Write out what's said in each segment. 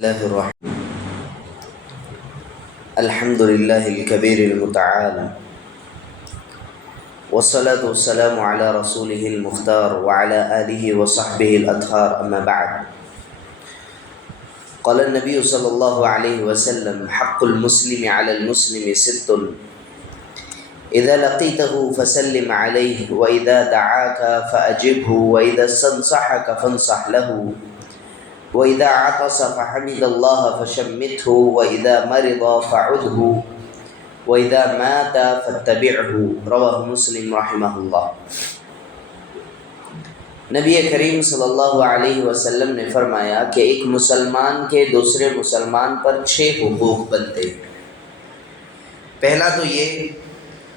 الله الرحمن الحمد لله الكبير المتعال والصلاة والسلام على رسوله المختار وعلى آله وصحبه الأطهار أما بعد قال النبي صلى الله عليه وسلم حق المسلم على المسلم ست إذا لقيته فسلم عليه وإذا دعاك فأجبه وإذا استنصحك فانصح له وَإِذَا عَطَسَ فَحَمِدَ اللَّهَ فَشَمِّتْهُ وَإِذَا مَرِضَ فَعُدْهُ وَإِذَا مَاتَ فَاتَّبِعْهُ رواہ مسلم رحمہ اللہ۔ نبی کریم صلی اللہ علیہ وسلم نے فرمایا کہ ایک مسلمان کے دوسرے مسلمان پر 6 حقوق بنتے ہیں۔ پہلا تو یہ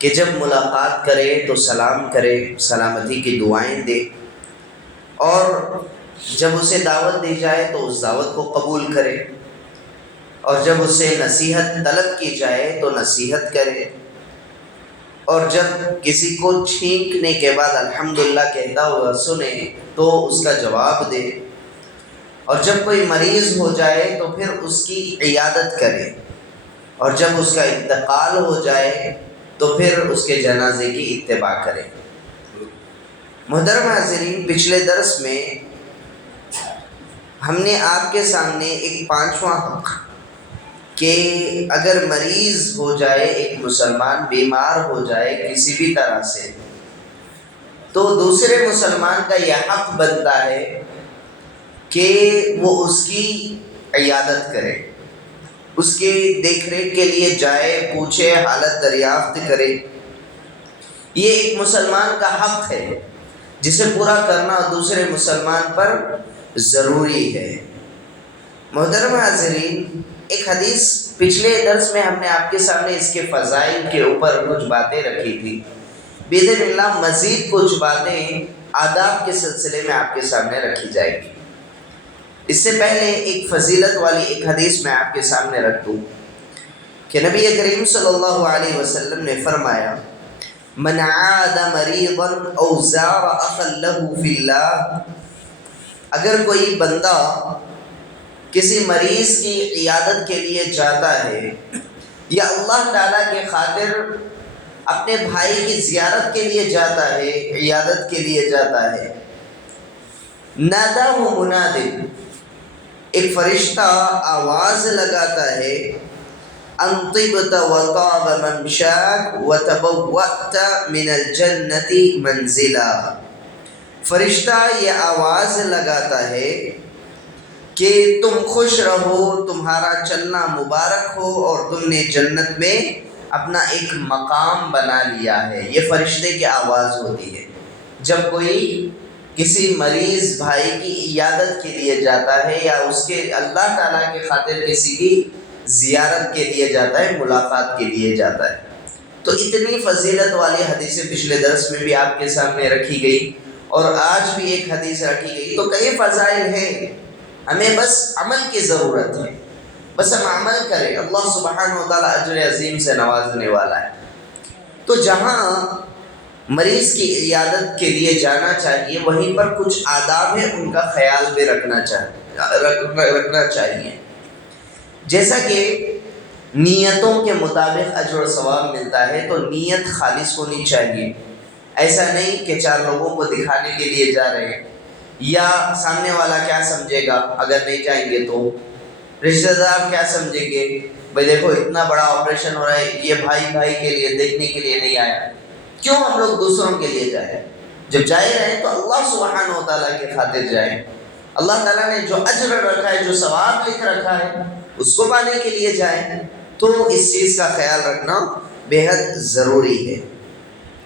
کہ جب ملاقات کرے تو سلام کرے، سلامتی کی دعائیں دے، اور جب اسے دعوت دی جائے تو اس دعوت کو قبول کرے، اور جب اسے نصیحت طلب کی جائے تو نصیحت کرے، اور جب کسی کو چھینکنے کے بعد الحمدللہ کہتا ہوا سنے تو اس کا جواب دے، اور جب کوئی مریض ہو جائے تو پھر اس کی عیادت کرے، اور جب اس کا انتقال ہو جائے تو پھر اس کے جنازے کی اتباع کرے۔ محترم حاضرین، پچھلے درس میں ہم نے آپ کے سامنے ایک 5واں حق کہ اگر مریض ہو جائے، ایک مسلمان بیمار ہو جائے کسی بھی طرح سے، تو دوسرے مسلمان کا یہ حق بنتا ہے کہ وہ اس کی عیادت کرے، اس کی دیکھ ریکھ کے لیے جائے، پوچھے، حالت دریافت کرے۔ یہ ایک مسلمان کا حق ہے جسے پورا کرنا دوسرے مسلمان پر ضروری ہے۔ محترم حاضرین، ایک حدیث پچھلے درس میں ہم نے آپ کے سامنے اس کے فضائل کے اوپر کچھ باتیں رکھی تھی۔ باذن اللہ مزید کچھ باتیں آداب کے سلسلے میں آپ کے سامنے رکھی جائے گی۔ اس سے پہلے ایک فضیلت والی ایک حدیث میں آپ کے سامنے رکھ دوں کہ نبی کریم صلی اللہ علیہ وسلم نے فرمایا من عاد مریضا او زار اخا له فی اللہ، اگر کوئی بندہ کسی مریض کی عیادت کے لیے جاتا ہے یا اللہ تعالیٰ کے خاطر اپنے بھائی کی زیارت کے لیے جاتا ہے، عیادت کے لیے جاتا ہے، ناداہ مناد، ایک فرشتہ آواز لگاتا ہے، ان طبت وطاب ممشاک وتبوأت من الجنت منزلا، فرشتہ یہ آواز لگاتا ہے کہ تم خوش رہو، تمہارا چلنا مبارک ہو، اور تم نے جنت میں اپنا ایک مقام بنا لیا ہے۔ یہ فرشتے کی آواز ہوتی ہے جب کوئی کسی مریض بھائی کی عیادت کے لیے جاتا ہے یا اس کے اللہ تعالیٰ کے خاطر کسی کی زیارت کے لیے جاتا ہے، ملاقات کے لیے جاتا ہے۔ تو اتنی فضیلت والی حدیثیں پچھلے درس میں بھی آپ کے سامنے رکھی گئی، اور آج بھی ایک حدیث رکھی گئی۔ تو کئی فضائل ہیں، ہمیں بس عمل کی ضرورت ہے، بس ہم عمل کریں، اللہ سبحانہ و تعالیٰ اجر عظیم سے نوازنے والا ہے۔ تو جہاں مریض کی عیادت کے لیے جانا چاہیے وہیں پر کچھ آداب ہیں، ان کا خیال بھی رکھنا چاہیے، جیسا کہ نیتوں کے مطابق اجر و ثواب ملتا ہے، تو نیت خالص ہونی چاہیے۔ ایسا نہیں کہ 4 لوگوں کو دکھانے کے لیے جا رہے ہیں، یا سامنے والا کیا سمجھے گا اگر نہیں جائیں گے، تو رشتہ دار کیا سمجھیں گے، بھائی دیکھو اتنا بڑا آپریشن ہو رہا ہے، یہ بھائی کے لیے دیکھنے کے لیے نہیں آیا، کیوں ہم لوگ دوسروں کے لیے جائیں؟ جب جائے رہے تو اللہ سبحانہ و تعالیٰ کے خاطر جائیں، اللہ تعالیٰ نے جو اجر رکھا ہے، جو ثواب لکھ رکھا ہے، اس کو پانے کے لیے جائیں۔ تو اس چیز کا خیال رکھنا بے حد ضروری ہے۔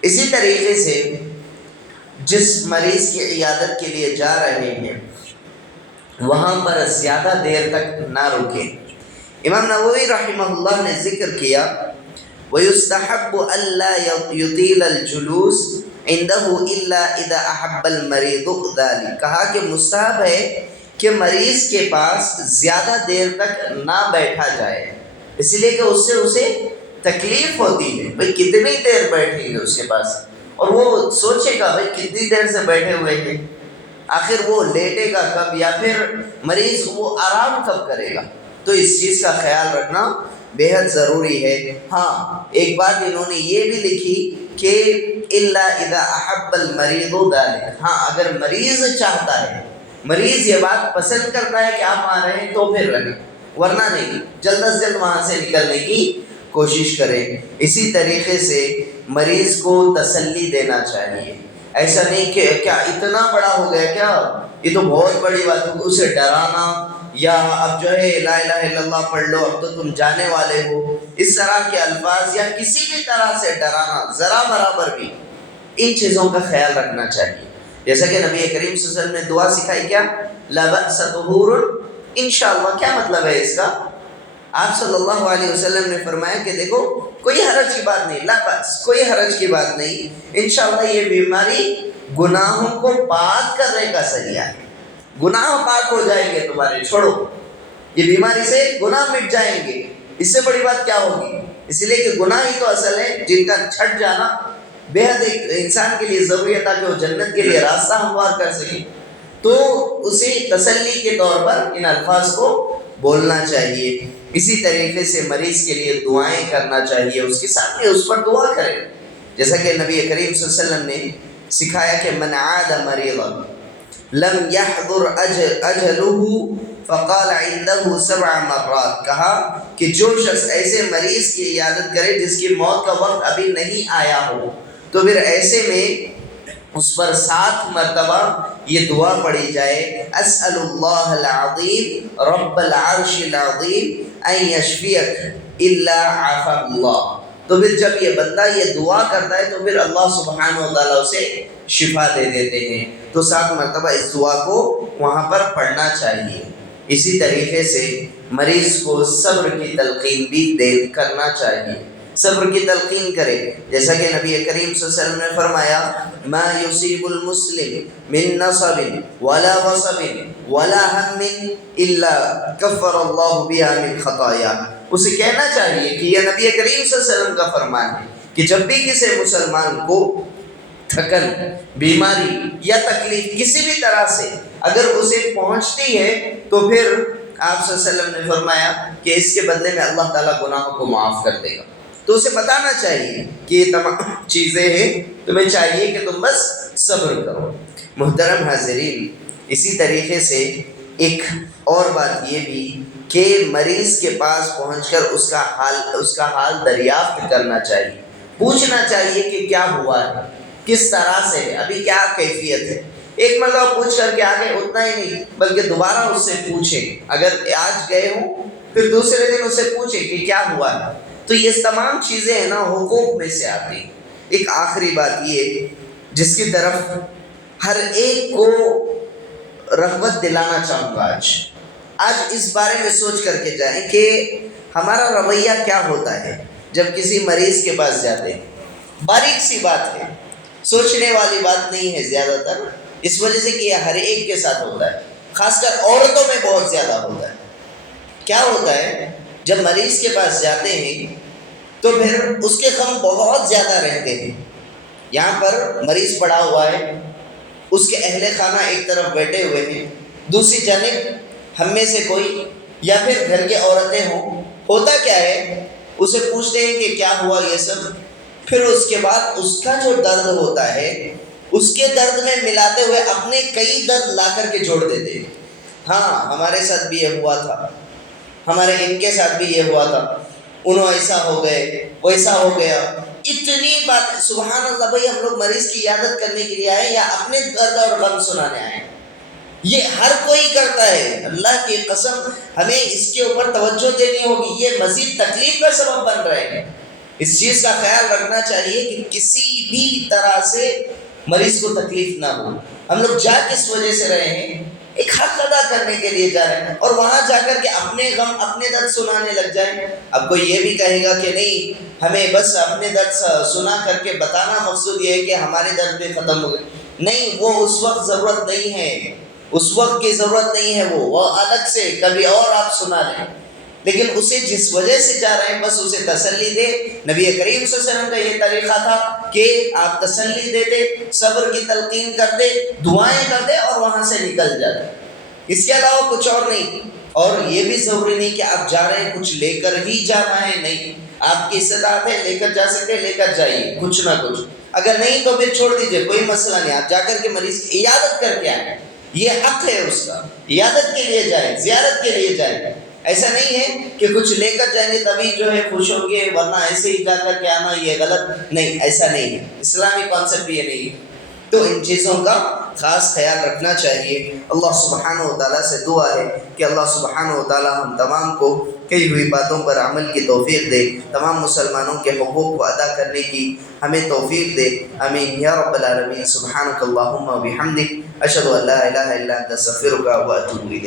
اسی طریقے سے جس مریض کی عیادت کے لیے جا رہے ہیں وہاں پر زیادہ دیر تک نہ رکیں۔ امام نووی رحمہ اللہ نے ذکر کیا وَيُسْتَحَبُّ أَلَّا يُطِيلَ الْجُلُوسَ عِنْدَهُ إِلَّا إِذَا أَحَبَّ الْمَرِيضُ ذَلِكَ، کہا کہ مستحب ہے کہ مریض کے پاس زیادہ دیر تک نہ بیٹھا جائے، اس لیے کہ اس سے اسے تکلیف ہوتی ہے، بھئی کتنی دیر بیٹھیں گے اس کے پاس، اور وہ سوچے گا بھئی کتنی دیر سے بیٹھے ہوئے ہیں، آخر وہ لیٹے گا کب یا پھر مریض وہ آرام کب کرے گا؟ تو اس چیز کا خیال رکھنا بے حد ضروری ہے۔ ہاں ایک بات انہوں نے یہ بھی لکھی کہ الا اذا احب المریض ذلك، ہاں اگر مریض چاہتا ہے، مریض یہ بات پسند کرتا ہے کہ آپ آ رہے ہیں تو پھر رہیں، ورنہ نہیں، جلد از جلد وہاں سے نکلنے کی کوشش کریں۔ اسی طریقے سے مریض کو تسلی دینا چاہیے، ایسا نہیں کہ کیا اتنا بڑا ہو گیا کیا، یہ تو بہت بڑی بات ہے، اسے ڈرانا یا اب جو ہے لا الہ الا اللہ پڑھ لو اب تو تم جانے والے ہو، اس طرح کے الفاظ یا کسی بھی طرح سے ڈرانا ذرا برابر بھی، ان چیزوں کا خیال رکھنا چاہیے۔ جیسا کہ نبی کریم صلی اللہ علیہ وسلم نے دعا سکھائی، کیا لا بأس طہور انشاءاللہ، کیا مطلب ہے اس کا؟ آپ صلی اللہ علیہ وسلم نے فرمایا کہ دیکھو کوئی حرج کی بات نہیں، لا بأس کوئی حرج کی بات نہیں، انشاءاللہ یہ بیماری گناہوں کو پاک کرنے کا ذریعہ ہے، گناہ پاک ہو جائیں گے تمہارے، چھوڑو یہ بیماری سے گناہ مٹ جائیں گے، اس سے بڑی بات کیا ہوگی؟ اس لیے کہ گناہ ہی تو اصل ہے جن کا چھٹ جانا بے حد ایک انسان کے لیے ضروری ہے تاکہ وہ جنت کے لیے راستہ ہموار کر سکے۔ تو اسے تسلی کے طور پر ان الفاظ کو بولنا چاہیے۔ اسی طریقے سے مریض کے لیے دعائیں کرنا چاہیے، اس کے سامنے اس پر دعا کریں، جیسا کہ نبی کریم صلی اللہ علیہ وسلم نے سکھایا کہ من عاد مریضا لم يحضر اجلہ فقال عنده 7 مرات، کہا کہ جو شخص ایسے مریض کی عیادت کرے جس کی موت کا وقت ابھی نہیں آیا ہو، تو پھر ایسے میں اس پر 7 مرتبہ یہ دعا پڑھی جائے، اسأل اللہ العظیم رب العرش العظیم ان یشفیک الا عافہ اللہ۔ تو پھر جب یہ بندہ یہ دعا کرتا ہے تو پھر اللہ سبحانہ و تعالیٰ اسے شفا دے دیتے ہیں، تو 7 مرتبہ اس دعا کو وہاں پر پڑھنا چاہیے۔ اسی طریقے سے مریض کو صبر کی تلقین بھی کرنا چاہیے، صبر کی تلقین کرے، جیسا کہ نبی کریم صلی اللہ علیہ وسلم نے فرمایا ما یصیب المسلم من نصب ولا وصب ولا ہم الا کفر اللہ بها من خطایا، اسے کہنا چاہیے کہ یہ نبی کریم صلی اللہ علیہ وسلم کا فرمان ہے کہ جب بھی کسی مسلمان کو تھکن، بیماری یا تکلیف کسی بھی طرح سے اگر اسے پہنچتی ہے تو پھر آپ صلی اللہ علیہ وسلم نے فرمایا کہ اس کے بدلے میں اللہ تعالیٰ گناہوں کو معاف کر دے گا، تو اسے بتانا چاہیے کہ یہ تمام چیزیں ہیں، تمہیں چاہیے کہ تم بس صبر کرو۔ محترم حاضرین، اسی طریقے سے ایک اور بات یہ بھی کہ مریض کے پاس پہنچ کر اس کا حال دریافت کرنا چاہیے، پوچھنا چاہیے کہ کیا ہوا ہے، کس طرح سے ہے، ابھی کیا کیفیت ہے۔ ایک مرتبہ پوچھ کر کے آگے اتنا ہی نہیں بلکہ دوبارہ اس سے پوچھیں، اگر آج گئے ہوں پھر دوسرے دن اس سے پوچھیں کہ کیا ہوا ہے۔ تو یہ تمام چیزیں ہیں نا حقوق میں سے آتی ہیں۔ ایک آخری بات یہ جس کی طرف ہر ایک کو رغبت دلانا چاہوں گا، آج اس بارے میں سوچ کر کے جائیں کہ ہمارا رویہ کیا ہوتا ہے جب کسی مریض کے پاس جاتے ہیں۔ باریک سی بات ہے، سوچنے والی بات نہیں ہے زیادہ تر، اس وجہ سے کہ یہ ہر ایک کے ساتھ ہوتا ہے، خاص کر عورتوں میں بہت زیادہ ہوتا ہے۔ کیا ہوتا ہے جب مریض کے پاس جاتے ہیں تو پھر اس کے غم بہت زیادہ رہتے ہیں، یہاں پر مریض پڑا ہوا ہے، اس کے اہل خانہ ایک طرف بیٹھے ہوئے ہیں، دوسری جانب ہم میں سے کوئی یا پھر گھر کے عورتیں ہوں، ہوتا کیا ہے اسے پوچھتے ہیں کہ کیا ہوا یہ سب، پھر اس کے بعد اس کا جو درد ہوتا ہے اس کے درد میں ملاتے ہوئے اپنے کئی درد لا کر کے جوڑ دیتے ہیں۔ ہاں ہمارے ساتھ بھی یہ ہوا تھا، ہمارے ان کے ساتھ بھی یہ ہوا تھا، انہوں ایسا ہو گئے ویسا ہو گیا، اتنی بات۔ سبحان اللہ، بھائی ہم لوگ مریض کی عیادت کرنے کے لیے آئے یا اپنے درد اور غم سنانے آئے؟ یہ ہر کوئی کرتا ہے، اللہ کی قسم ہمیں اس کے اوپر توجہ دینی ہوگی، یہ مزید تکلیف کا سبب بن رہے ہیں۔ اس چیز کا خیال رکھنا چاہیے کہ کسی بھی طرح سے مریض کو تکلیف نہ ہو۔ ہم لوگ جا کس وجہ سے رہے ہیں؟ ایک حق ادا کرنے کے لیے جا رہے ہیں، اور وہاں جا کر کے اپنے غم اپنے درد سنانے لگ جائیں۔ اب کوئی یہ بھی کہے گا کہ نہیں ہمیں بس اپنے درد سنا کر کے بتانا مقصود یہ ہے کہ ہمارے درد بھی ختم ہو گئے، نہیں، وہ اس وقت ضرورت نہیں ہے، اس وقت کی ضرورت نہیں ہے، وہ الگ سے کبھی اور آپ سنا لیں۔ لیکن اسے جس وجہ سے جا رہے ہیں بس اسے تسلی دے. نبی کریم صلی اللہ علیہ وسلم کا یہ طریقہ تھا کہ آپ تسلی دیتے, صبر کی تلقین کرتے, دعائیں کرتے اور وہاں سے نکل جاتے, اس کے علاوہ کچھ اور نہیں. اور یہ بھی ضروری نہیں کہ آپ جا رہے ہیں کچھ لے کر ہی جانا ہے, نہیں, آپ کی استطاعت ہے لے کر جا سکتے, لے کر جائیے کچھ نہ کچھ. اگر نہیں تو پھر چھوڑ دیجئے, کوئی مسئلہ نہیں, آپ جا کر کے مریض کی عیادت کر کے آئیں, یہ حق ہے اس کا, عیادت کے لیے جائیں, زیارت کے لیے جائیں. ایسا نہیں ہے کہ کچھ لے کر جائیں گے تبھی جو ہے خوش ہوں گے, ورنہ ایسے ہی جا کر کے آنا یہ غلط نہیں, ایسا نہیں ہے, اسلامی کانسیپٹ یہ نہیں ہے. تو ان چیزوں کا خاص خیال رکھنا چاہیے. اللہ سبحانہ و تعالیٰ سے دعا ہے کہ اللہ سبحانہ و تعالیٰ ہم تمام کو کئی ہوئی باتوں پر عمل کی توفیق دے, تمام مسلمانوں کے حقوق کو ادا کرنے کی ہمیں توفیق دے. آمین یا رب العالمین. سبحانک اللہم و بحمدک, اشہد ان لا الہ الا انت استغفرک و اتوب الیک.